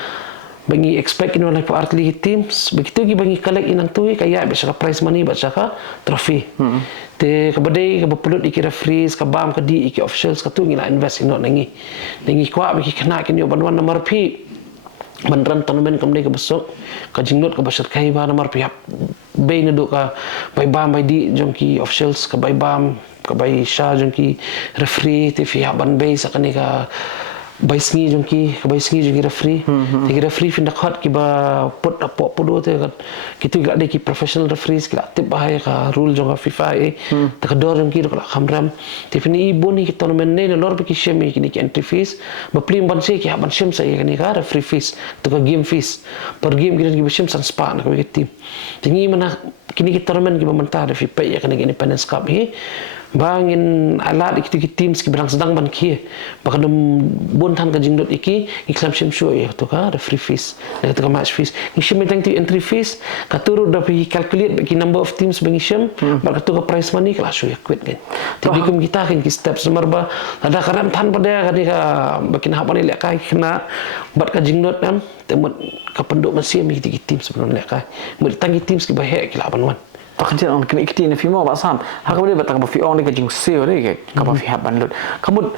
bagi expect in oleh partly teams begitu ki bagi collect inang tu kaya bisa prize money baca ka trophy te kabadai ka bapulut iki referees ka bam ka di iki officials ka tu ngila invest ino nangi kwa bagi kena kin yo banwan nomor pi banran tournament kam dei ka besok ka jingnot ka basar kai ba nomor pi bay na do ka bay bam bay di jongki officials ka bay bam ka bay sha jongki referee te fi ban bay sa kani ka by sngi jongki referee ti referee findak hot ki ba pot apo podo te kitu gak de ki professional referees ki tip bahaya ka rule jong FIFA ta ka dor jongki ka khamram ti fini boni ki tournament ne lor ki shemi ki entry fees ba plim ban se ki ban shem sa ki ka referee fees to ka game fees per game ki shem san spa na ka team tingi mana kini ki tournament ki ba mentah de FIFA ya ka Independence Cup hi bangin alat iki teams ki berang sedang ban ki bakal bontan ka jingdot iki iklam shim show ya to ka the free fees ya to ka match fees ngishim tang tu entry fees ka turu da pi calculate bagi number of teams bagi shim bakal to ka prize money kelas show ya quit kan jadi kum kita kan ki steps nomor ba ada karam tan pada ka ka bakin hapan lek kai kena bat ka jingdot kan temut ka penduk masih mi ki team sebelum lek kai mut tangi teams ki bahek ki laban wan Pakai on kena ikti ni film apa sam. Hak boleh batang apa film ni kajing sale ni ke apa film banlut. Kamu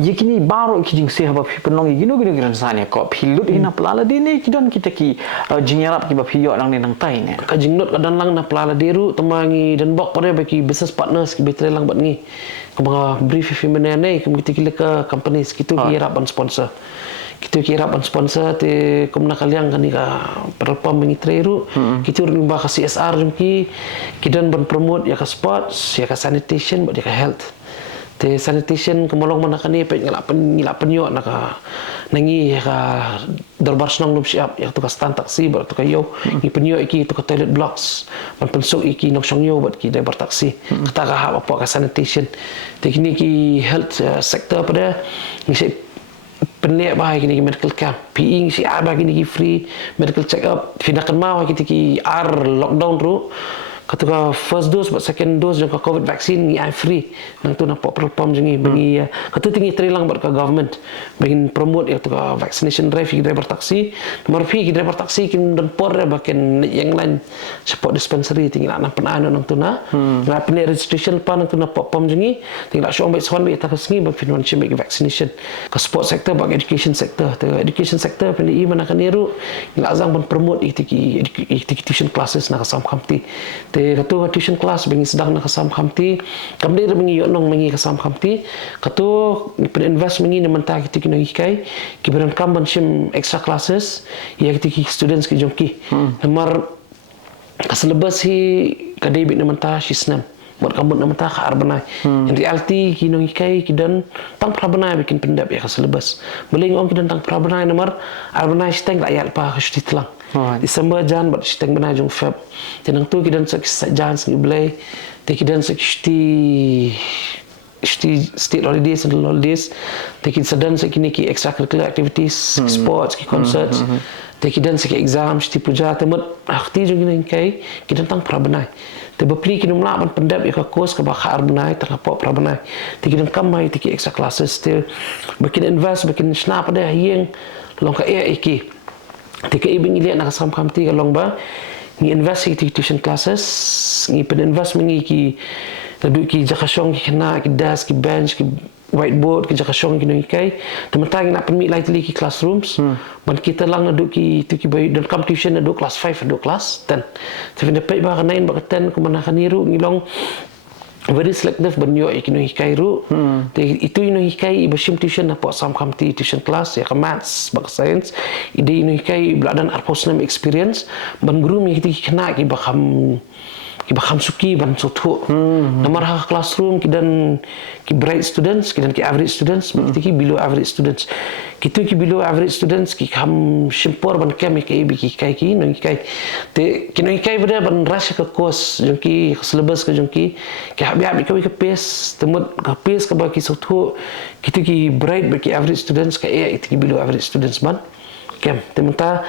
yakini baru kajing sale apa film long gino sana kok pilut ina pelala di ni kidan kita ki jingarap ki ba film lang ni nang tai ni. Kajing not kadan lang na pelala deru temangi dan bok pada bagi business partners ki betre lang bat ni. Kemang brief film ni kita kila ke company sekitu kira ban sponsor. Kita kira ban sponsor te kumna kaliang kan ka perpam mengitreru kita urang ba ka CSR jumki kidan ban promote ya ka sports ya ka sanitation ba ya ka health te sanitation kemolong mana kan ni pe ngilap penyo na ka nangi ya ka darbar senang lum siap ya tu ka stand taksi ba tu ka yo ni penyo iki tu ka toilet blocks ban pensuk iki nok song yo ba ki darbar taksi kata ka apa ka sanitation teknik ki health sector pada ni penlihat bahaya kini medical camp PE si ada kini free medical check up tindakan mau kita ki lockdown tu ketika first dose but second dose jangka covid vaccine ni free nang tu nampak perpam jengi bagi kata tinggi terilang buat ke government bagi promote ya tu vaccination drive driver taksi nomor pi driver taksi kin dan por bakin yang lain support dispensary tinggi nak penanu nang tu na ngap ni registration pa nang tu nampak pam jengi tinggi nak show ambil soan bi atas ni bagi financial bagi vaccination ke sport sector bagi education sector tu education sector PNI mana kan niru ngak azang pun promote education classes nak sam kamti katu tuition class bagi sedang nak kasam khamti kamdi bagi yonong bagi kasam khamti katu invest bagi nementa kita kena ikai kiberan kamban shim extra classes ya kita students ki jongki nomor kaselebas hi kadai bit nementa shisnam buat kamu nementa ka arbanai in reality kino ikai kidan tang prabanai bikin pendap ya kaselebas beling ong kidan tang prabanai nomor arbanai steng rakyat pa khusti telang Disember jan bat steng bena jong Feb tenang tu kidan sak jan sing blay te kidan sak state holidays and holidays te kid sedan sak kini ki extracurricular activities sports ki concerts te kidan sak exam sti puja temut akti jong kini kai kidan tang prabanai te bepli kinum la ban pendap ya ka course ka bakhar benai terapok prabanai te kidan kamai te ki extra classes te bakin invest bakin snap ada yang long ka iki Tika ibing ilihat nak sam kamti kalong ba ni invest ki tuition classes ni pen invest mengi ki lalu ki jakasong ki kena ki desk ki bench ki whiteboard ki jakasong ki noi kai tematang nak permit lai teli ki classrooms ban kita lang aduk ki tu ki bayu dan competition aduk class 5 aduk class 10 tapi dapat ba kanain ba 10 ko mana kaniru ngilong very selective banyo ikino hikai ru itu ino hikai ibashim tuition apa sam kamti tuition class ya maths bak science ide ino hikai beladan arposnam experience ban guru mi kita kena ki bakam suki ban sotu nomor ha classroom kidan ki bright students kidan ki average students kita ki below average students kita ki below average students ki kam shimpor ban kem ki bi ki kai ki no kai te ki no kai benda ban rush ke course jongki syllabus ke jongki ki habis ke pace temut ke pace ke bagi sotu kita ki bright bagi average students ke kita ki below average students ban kem temata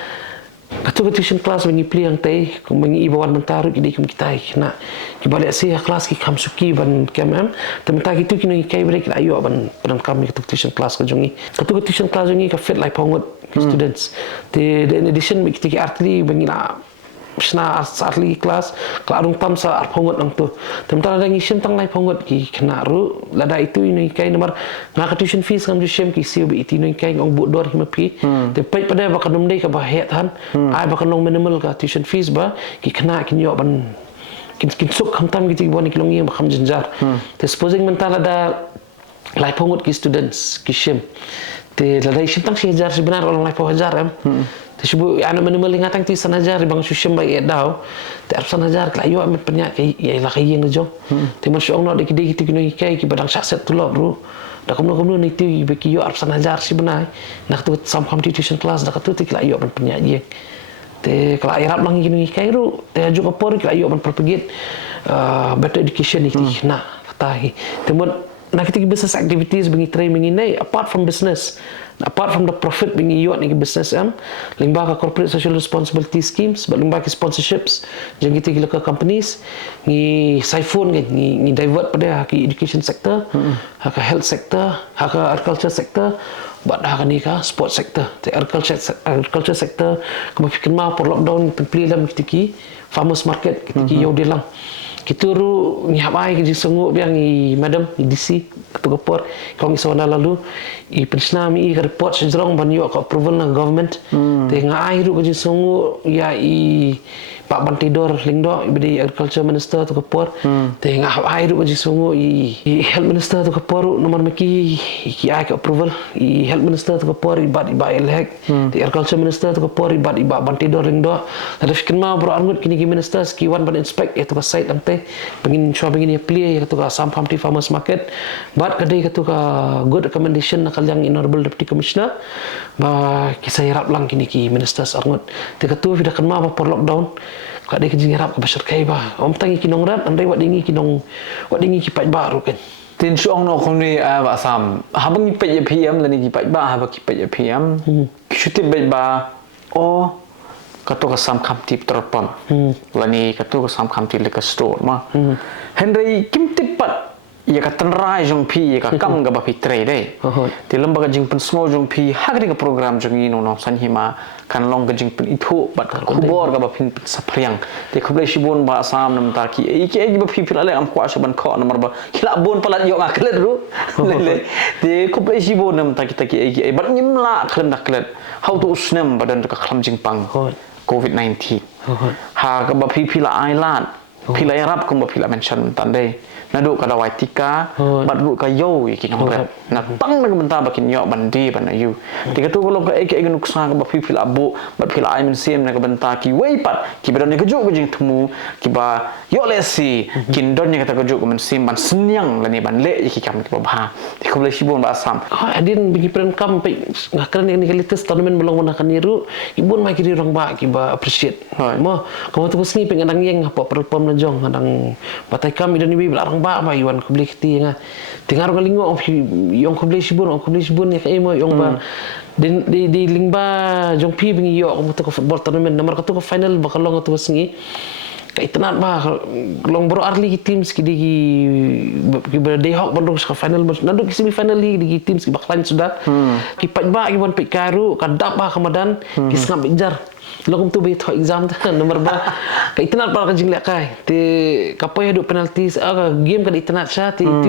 Katu tuition class bagi pli yang tai bagi ibawan mentaru kini kita nak kibalik sih kelas ki kam suki ban kemam temata gitu kini kai break ayo ban kami katu tuition class ke jongi katu tuition class jongi ka fit like pongot students in addition kita ki artli bagi na sna artli class kelarung tam sa pongot nang tu temata ada ngisem tang lai pongot ki kena ru lada itu ini kai nomor ngak tuition fees kam jusem ki siu bi itu ini kai ngong bu dor himapi te pai pada ba kanum dei ka ba het han ai ba kanong minimal ka tuition fees ba ki kena ki nyo ban kin suk kam tam ki bon ki longi ba kam jenjar te supposing mental ada lai pongot ki students ki shem te lada isim tang si hajar sebenar orang lai po hajar Tersebut anak minimal ingatan tu sanajar bang susem baik dau tak sanajar kelayu amat penyak ya lah kaya ngejong tapi masuk orang nak dikidi kita kena ikai ki badang sakset tu lah bro dah kamu ni tu bagi yo arp sanajar si benai nak tu sam competition class dah tu kelayu amat penyak je te kalau irap lang kena ikai ru te ajuk apor kelayu amat perpegit better education ni nak katahi. Temun nak kita business activities bengi try menginai apart from business, apart from the profit bengi yuat ni business limba ka corporate social responsibility schemes, limba ka sponsorships jeng kita gila ka companies ni siphon ni divert pada ki education sector, ka health sector, ka agriculture sector, buat dah ni ka sport sector, agriculture sector kau fikir mau por lockdown pilih dalam kita ki farmers market kita ki yo dilang kita ru nyabai ke sungguh biang i madam i DC ketua kepor kau ngi sona lalu i pensna mi i report sejrong ban yo ka approval na government te ngai ru ke sungguh ya i Pak Bantidor lingdo ibdi agriculture minister tu kepor te ngai ru ke sungguh i health minister tu kepor nomor meki ki ai ka approval i health minister tu kepor ibad elek te agriculture minister tu kepor ibad Bantidor lingdo ada fikir ma bro angut kini ki minister skiwan ban inspect itu ka site ante pengin show pengin apply ya tu ka Sam Farm Farmers Market bat kadai tu ka good recommendation nakal yang honorable deputy commissioner ba kisah irap lang kini ki ministers angut te ka tu vida kan ma por lockdown kadai ke jingrap ka basar kai ba om tangi kinong rat andai wat dingi kinong wat dingi ki pai baru kan tin suang no kong ni ba sam habang ipa ya PM la ni ki pai ba habang ipa ya PM kisutip ba oh katu ka sam kam tip terpam lani katu ka sam kam tip le ka store ma henry kim tipat ya ka tenrai jong pi ya ka kam ga ba pi trade dei ti lembaga jing pen small jong pi hagri ka program jong ni no san hima kan long ga jing pen itu bat ka kubor ga ba pin sapriang ti khublai shibon ba sam nam ta ki e ki ba pi pila le am kwa shaban kho nomor ba kila bon palat yo aklet ru le ti khublai shibon nam ta ki e bat nyim la klen dak klet how to usnem badan ka khlam jing pang COVID-19 ha ka ba pi pila ailan pila Arab kum ba pila mention tande nadu kada waitika bat ru ka yo iki nong rep na pang na benta bakin yo bandi ban ayu tiga tu kalau ka ek nuk sa ka ba pila abu bat pila ai men sim na ka benta ki wei pat ki badan ne keju jing temu ki ba yo lesi kin don ne kata keju men sim ban senyang lani ban le iki kam ki ba ba ti ko le sibon ba asam adin bagi pren kam pe ngakran ni kalitas tournament belum mana kan niru ibun mai ki rong ba ki ba appreciate mo kamu tu sini pengadang yang apa perpom na jong adang batai kam idan ni bilang ba ba iwan ko beli kiti nga tingar ko lingo yung ko beli sibun ya kay mo yung ba di lingba jong pi bingi yo ko to football tournament nomor ko to final bakalong to singi kay tanat ba long bro early teams ki di day hawk bandung sa final nanduk ki semi final di teams ki baklan sudah ki pat ba ki wan pe karu kadap ba kamadan ki sangam bijar Lokum tu bit exam tu nomor ba ka internet pa ka jinglek kai ti kapoy do penalties game ka internet sya ti tu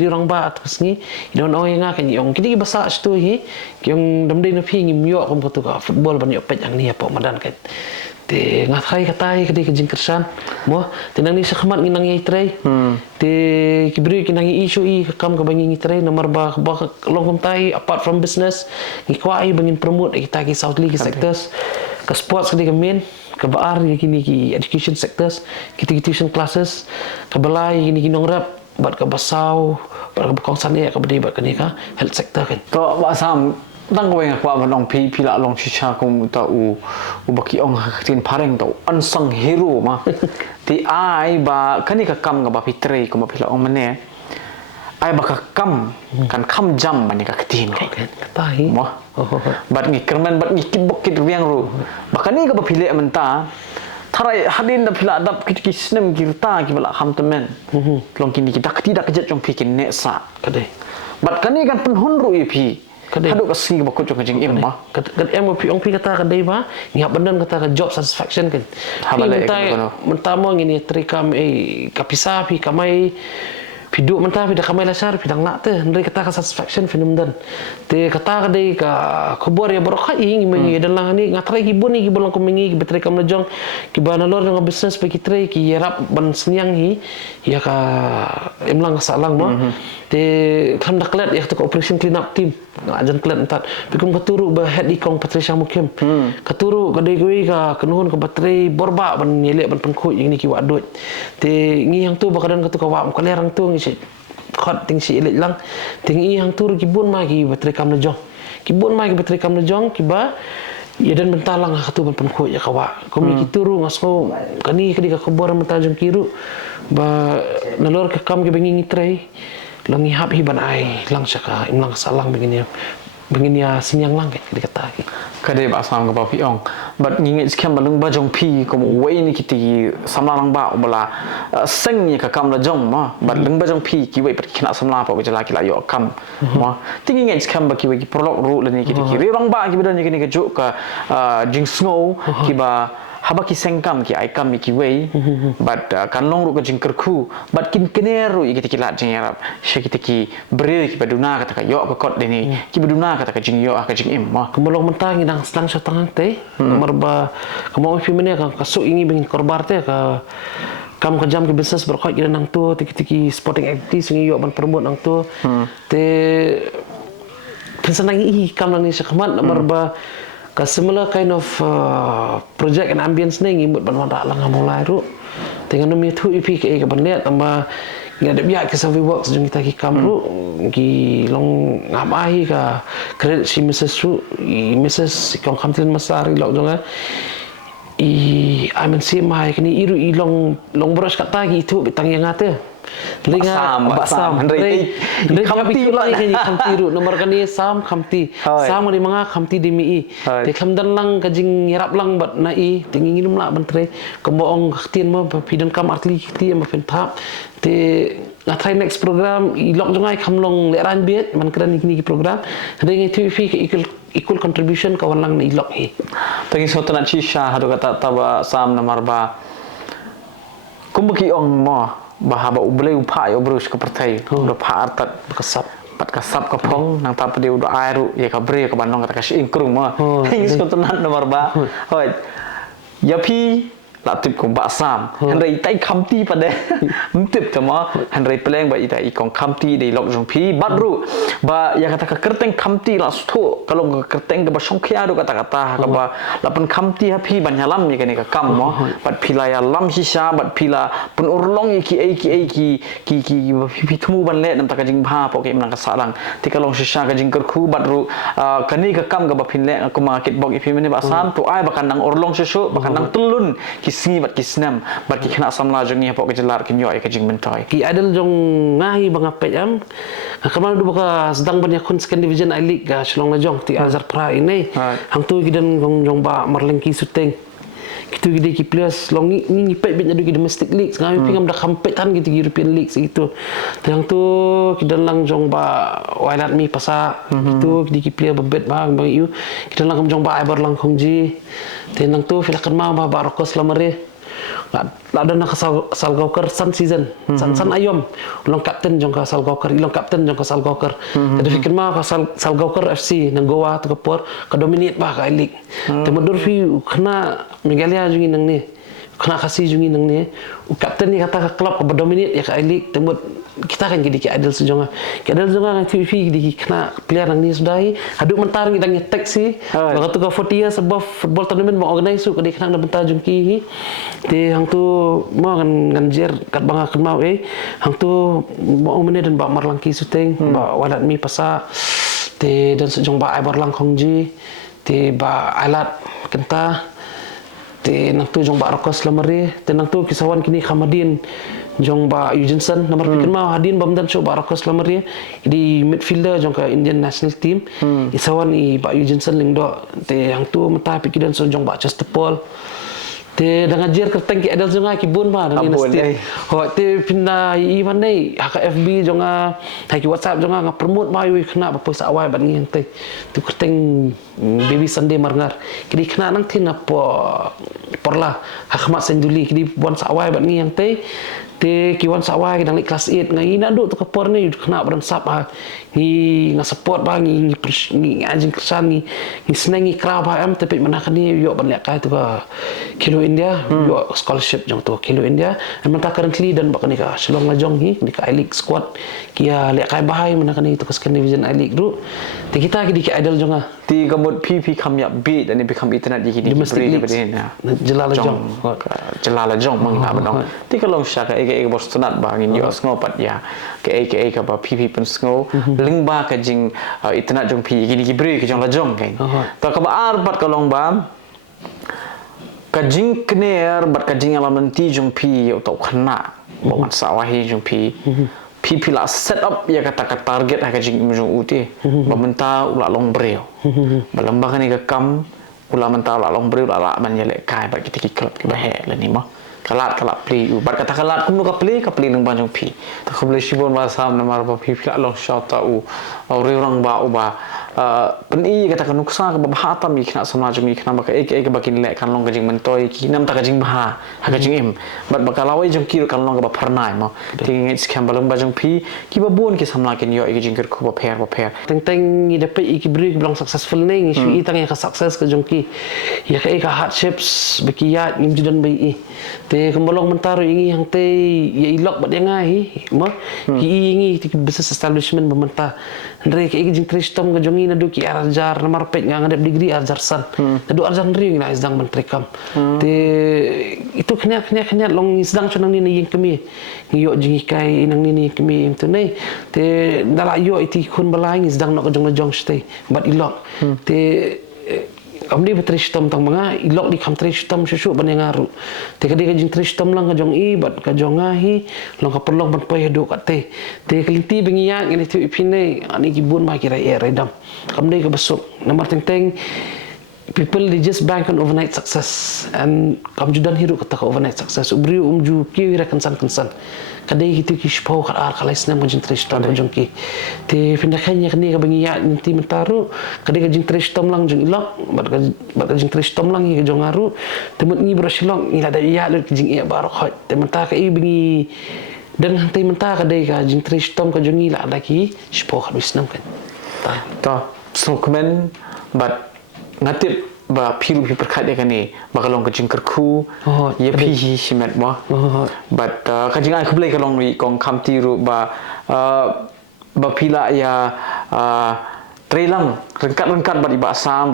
rirang ba atus ni don oi nga kan yung kini basa stu hi yung damdai na phi ngim yo kom ka football ban yo pet yang ni apa madan kan ti ngatai katai ka di ka jingkersan mo tinang ni sa khamat nginang i tray ti kibri kinang i issue i kam ka bangi tray nomor ba long kom tai apart from business ni kwai bangin promote kita ki South League sectors ke sports ke main ke baar kini ki education sectors kita tuition classes ke belai kini kinong rap bat ke basau bat ke kawasan ni ke bedi bat ke ni ka health sector kan to ba sam tang ko yang kwa long pi la long chicha ko ta u baki ong tin pareng to unsung hero ma ti ai ba kani ka kam ga ba pitre ko ma pila ong mane ai ba ka kam kan kam jam ba ni ka ketin kai tahi mo bat ngi kerman bat ngi kibok kit riang ru bakani ka ba pile menta tharai hadin da pila dap kit kisnem girta ki bala kham temen long kini ki dak tidak jet jong pikin ne sa kadai bat kani kan penhun ru ipi kadai hadu ka singi ba ko jong jing im ma kad em pi ong pi kata kadai ba ngap benan kata ka job satisfaction kan habale menta mo ngini trikam kapisa pi kamai Piduk mentah pida kamai lasar pidang nak te ndai kata ka satisfaction phenomenon te kata ka dei ka khobor ya borok ing mengi dan lang ni ngatrai ki boni ki bolong ko mengi ki betre kam lejong ki bana lor ng business pe ki tre ki yarap ban senyang hi ya ka emlang salang mo te kham daklet ya ka operation clean up team ajan klet entat bikum katuru ba head ikong Patricia Mukim katuru ka dei kui ka kenuhun ka baterai borba ban nyelek ban pengkut yang ni ki wadut te ngi yang tu bakadan ka tu ka wa ko lerang tu si khot ting si elit lang ting i hang tur kibun ma ki baterai kam lejong kibun ma ki baterai kam lejong ki ba Ya dan bentalang tu ban penku ya kawa. Kami gitu ru ngasko kani kadi ka kebor mentajung kiru ba nalor ke kam ke bengi ngitrai lang ihap hi ban ai lang saka imlang salang begini sinyang lang kadi kata ki. Kade ba sam ka pi ong but ngingit skam balung ba jong pi ko wei ni kiti samla lang ba bala seng ni ka kam la jong ma but lung ba jong pi ki wei pat kina samla pa jala ki la yo kam ma tingi ngit skam ba ki wei ki prolog ru le ni kiti ki ri rong ba ki bidan ni ka jo ka jing snow ki ba haba ki sengkam ki ai kam ki wei but kan long ru ka jing kerku but kin keneru i kiti ki la jing arab she kiti ki bre ki baduna kata ka yo ka kot de ni ki baduna kata ka jing yo ka jing im ma Kemulong mentang inang selang satang teh nomor ba kamo fi mene ka kasuk ingi bengin korbar teh ka kam ka jam ke bisnes berkait kita nang tu tiki sporting activity sungi yo ban permut nang tu te pensanang i kam nang ni sakamat nomor ba ka similar kind of project and ambience ni ngimut ban wanda lang mulai ru dengan mi tu ipi ke ban liat tambah ngadep ya ke survey work sejung kita ki kamru ki long ngapai ka credit si Mrs. Su Mrs. kong kamtin masari lok jonga I amen si mai kini iru I long beros kata ki itu bitang yang ate Basam Ndrei kamti lai kini kamti ru nomor kani sam kamti sam ni manga kamti demi I te kamdan lang kajing hirap lang bat na I tingin nginum la bantre kemboong khtin mo pidan kam artli khti am pentap te ngatai next program I lok jongai kamlong leran biet man kran ni program ngi tu fi equal contribution kawan lang na ilok hi tangi sotan chisha hadu kata taba sam namar ba kumbaki ong mo bahaba ublei upa yo brus ke pertai do pa artat kasap pat kasap ka phong nang tap de do airu ye ka bre ka bandong kata ka ingkrung ma tangi sotan namar ba hoi yapi latip ko basam handai tai khamti pade mtip tama handai peleng ba ita ikong khamti de lok jong pi badru ba ya kata ka kerteng khamti la stu kalau ka kerteng ka ba songkhia do kata ka ba lapan khamti ha pi ban halam ni ka kam mo bat pila ya lam sisa bat pila pun urlong ki pi thumu ban le nam ta ka jing bha po ke mang ka salang ti ka long sisa ka jing kerku badru kani ka kam ka ba phin le ko market bok ipi mene basam to ai ba kan nang urlong susu ba kan nang telun kisni bat kisnam bat ki khana samla jong ni pok ke jelar ke nyoy ke jing mentoy ki adal jong ngahi bang apet am kamal du baka sedang banyak kun second division I league ga shlong la jong ti azar pra ini hang tu gidan jong ba marlengki suteng kitu gide ki players long ni pet bit adu ki domestic league ngai pingam da kampet tan gitu European league gitu yang tu kidan lang jong ba wailat mi pasa itu di ki player bebet bang you kidan lang jong ba ai bar lang khongji tenang tu filakan ma ba barokos lamare ada nak salgaukar san season san ayom long captain jong ka salgaukar long captain jong ka salgaukar jadi fikir ma ka salgaukar FC nang goa tu kapor ka dominate ba ka league temodur fi kena megalia jungi nang ni kena kasih jungi nang ni captain ni kata ka club ka dominate ya ka league temut kita kan jadi ki adil sejonga ki adil sejonga kan TV di kena player nang ni sudai aduk mentar kita ngetek si waktu ka 40 years above football tournament mau organize su kadi kena bentar jungki te hang tu mau kan nganjer kat banga kan mau hang tu mau mene dan ba marlangki suteng ba walat mi pasa te dan sejong ba ai barlang khongji te ba alat kenta te nang tu jong ba rokos lamari te nang tu kisawan kini Khamadin jong ba Eugenson nomor pikir mau hadin bamdan show ba rokos lamari di midfielder jong ka Indian national team isawan I ba Eugenson lingdo te hang tu mata pikiran so jong ba Chestepol te dengan jer kerteng ki adal jonga ki bun ba dan insti ho te pinda I mandai hak FB jonga hai ki WhatsApp jonga nga promote ba yu kena ba posa awai ban ngi te tu kerteng baby Sunday marngar kidi kena nang tin apa porla hakmat senduli kidi bon sa awai ban ngi te te kiwan sawai dang kelas 8 ngai ina duk tu kapor ni kena beran sap ha ni nga support ba ni anjing kersan ni senang ni crowd ba am tapi menakan ni yo ban lek kai tu ka Kilo India yo scholarship jong tu Kilo India am ta currently dan ba ni ka Shlong la jong ni ka I League squad kia lek kai bahai menakan ni tu ka second division I League du te kita ki idol jonga ti gamut PP kam ya beat dan become internet di kini domestic league jelala jong mang na badong ti ka long sha ka ke bos tunat ba ngin yo sngo pat ya ke ka ba pi pen sngo ling ba ka jing itna jong pi gini ki bri ke jong la jong kai ta ka ba ar pat ka long ba ka jing kner bat ka jing alam ti jong pi yo to khna ba mat sawahi jong pi la set up ya kata target ka jing jong uti ba menta ula long breu ba lamba kan ka kam ula menta ula long breu ula man ya le kai ba kita ki klub ki ba he le ni ma kalat play bat kata kalat kum ka play nang banjong pi ta kho boleh sibon ba sam na mar ba pi la long shot ta u orang ba pen i kata kan nuksa ka ba hata mi khna sama jong mi khna ba ka ek ba kin le kan long ka jing mentoi ki nam ta ka jing ba ha ka jing im bat ba kalawai jong ki kan long ka ba pharnai mo ting ngai skam ba long ba jong pi ki ba bon ki samla kin yo ek jing ker khu ba pher teng i dapat i ki bri belong successful ning i tang ka success ka jong ki ya ka hardships bekiat ngim judan bai i te kembolong mentaro ingi yang te ya ilok bat yang ngai mo ingi ti business establishment bementa ndre ke jing kristom ka jong na du ki arjar namar pet nga ngadep degree arjar san du arjar ndri na isdang mentrekam te itu kenya long isdang chonang ni yang kemi yo jing kai nang ni kemi yang tu nei te dala yo iti kun balai isdang nak ka jong stay bat ilok te amdi betristom tang mga ilok di kam tristom susu ban ngaru te kadi ka jing tristom lang ka jong i bat ka jong ngahi long ka perlong ban pay do ka te kelinti bengiak ini tu ipine ani gibun ma kira redam amdi ka besok nomor teng people they just bank on overnight success and kam judan hiru kata overnight success ubri umju ki wira kansan kadai gitu ki spau kala isna mo jing tristom jong ki te pindakanya kani ka bengiak nanti mentaru kadai ka jing tristom lang jong ilok bat ka jing tristom lang hi jong ngaru temut ni brosilong ila da ya le jing ia barok hot te menta ka i bengi dan hantai menta kadai ka jing tristom ka jong ila lagi spau kala isna kan ta so komen bat ngatip ba pilu pi perkat dia kan ni bakalong ke jingker ku ye pi hi simet mo but ka jing ai khublai kalong ri kong kham ti ru ba pila ya trelang rengkat bat iba sam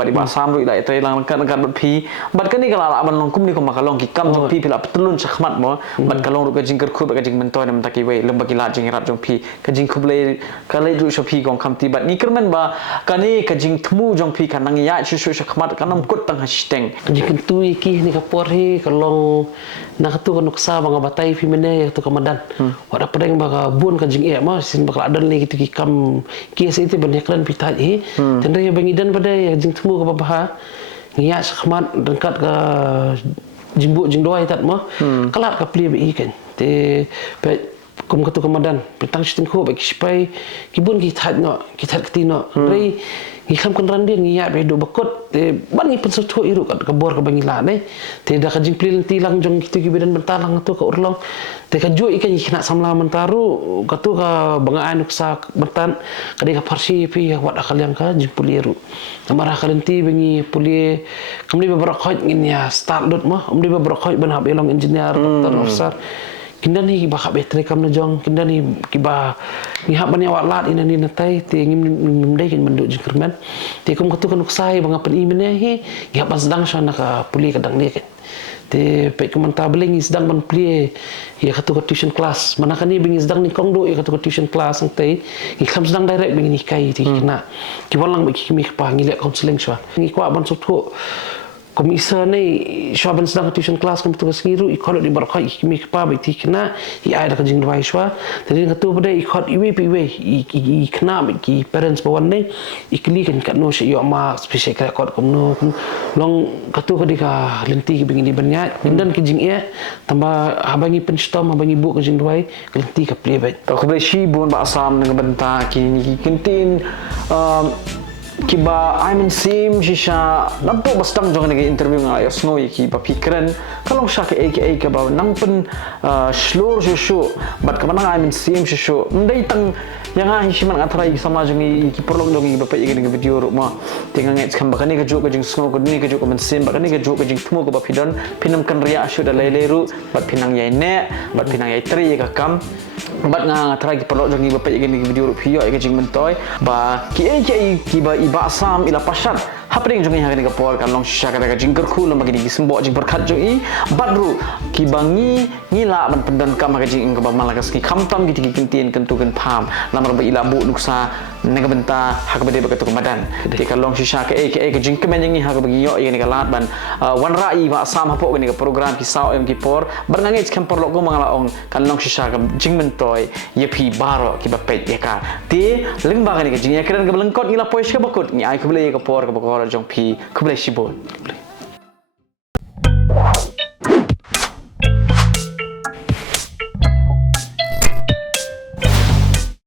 ru ila trelang rengkat bat pi bat kan ni kala aban long kum ni ko makalong ki kam jong pi pila petelun sakhmat mo bat kalong ru ka jingker ku ba ka jing mentoi nam taki we lembagi la jing rat jong pi ka jing khublai kalai ru shopi kong kham ti bat ni kermen ba kani ka jing thmu jong pi kan nang ya chu sakhmat kanam kut tang hashteng jing tu ki ni ka por hi kalong na ka tu nuksa bang batai pi mene tu kamadan wada pedeng ba bun ka jing e ma sin bakal adan ni gitu ki kam ki itu banyak kan pita hi tenda ya bangidan pada ya jing temu ka baha ngiya sakhmat rengkat ka jimbu jing doai tat mo kalat ka pli bi kan te kum katu kamadan petang siting ko ba kispai kibun ki that no ki that ketino rei ngi kham kan randin ngiya be do bakot te ban ngi penso tho iru ka bor ka bangila ne te da ka jing plil tilang jong kitu ki bedan bentalang tu ka urlong te ka jo ikan ikna samla mentaru ka tu ka bangaan uksa bentan kadi ka parsi pi wat akal yang ka jing puliru amara kalenti bengi pulie kamli be barakot ngin ya start dot mo umdi be barakot ban hab elong engineer doktor officer kindan ni ba khabe trekam na jong kindan ni kiba ni hab ban awak lat ina ni natai te ngim dai kin menduk jingkerman te kum katu kan uksai bang apa imene hi ya pas sedang sana ka puli kadang ni kan te pe kumanta beling sedang ban puli ya katu tuition class mana kan ni bingi sedang ni kongdo ya katu tuition class ang te ikam sedang direct bingi ni kai ti kena ki walang ba ki mi pa ngile counseling swa ngi kwa ban sotho komisa ni syaban sedang tuition class kan betul segiru ikut di barakai kimi kepa beti kena i ada kajing dua iswa jadi katu pada ikut iwe kena bagi parents bawan ni ikli kan kat no syo ma special record komno long katu kadika lenti ke bingin banyak dan kajing ia tambah abangi penstom abangi bu kajing dua lenti ke play baik tak boleh si bun ba asam dengan benta kini kintin kiba I'm in sim shisha nampo bastang jong ngi interview nga ya snow ki ba pikran kalong sha ke aka ba nang pen slur shu bat ka manang I'm in sim shu ndai tang yang a hisman atrai sama jong ki perlong jong ba pa ngi video ro ma tinga ngai kham ba kani ka jo ka jing snow ko ni ka jo ka man sim ba kani ka jo ka jing thmu ko ba pidon pinam kan ria shu da leiru bat pinang yai ne bat pinang yai tri ka kam bat nga atrai ki perlong jong ba pa ngi video ro pio ka jing mentoi ba ki ba iba asam ila pasar hapring jong ha gani ka por kan long shisha ka jing kerku lam bagi di sembo jing berkat jong i badru ki bangi ngila ban pendan kam ka jing ka ba malakas ki khamtam gi kintin kan tu kan pham lam ba ila bu nuksa nega benta ha ka bade ba ka tu madan ki kan long shisha ka ka jing kemen jing ha ka bagi yo ni ka lat ban wan rai ba sam hapo gani ka program ki sao em ki por barngangi kan por lo ko mangala ong kan long shisha ka jing mentoy ye phi baro ki ba pet ya ka ti leng ba gani ka jing ya kan ka lengkot ngila pois ka bakut ni ai ka bele ka por ka bakor jong phi ka bele shibon